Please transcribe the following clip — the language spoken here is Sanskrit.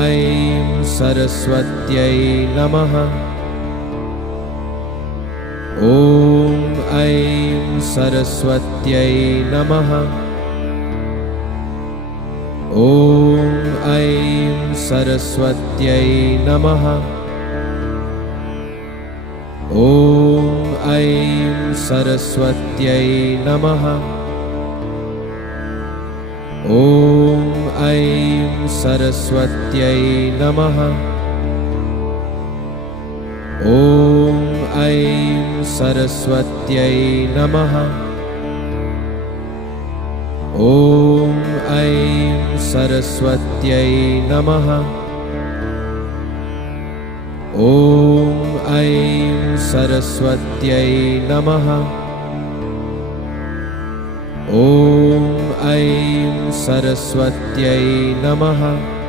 ऐं सरस्वत्यै नमः। ॐ ऐं सरस्वत्यै नमः। ॐ ऐं सरस्वत्यै नमः। ॐ ऐं सरस्वत्यै नमः। ॐ ऐं सरस्वत्यै नमः। ॐ ऐं सरस्वत्यै नमः। ॐ ऐं सरस्वत्यै नमः। ॐ ऐं सरस्वत्यै नमः। ॐ ऐं सरस्वत्यै नमः।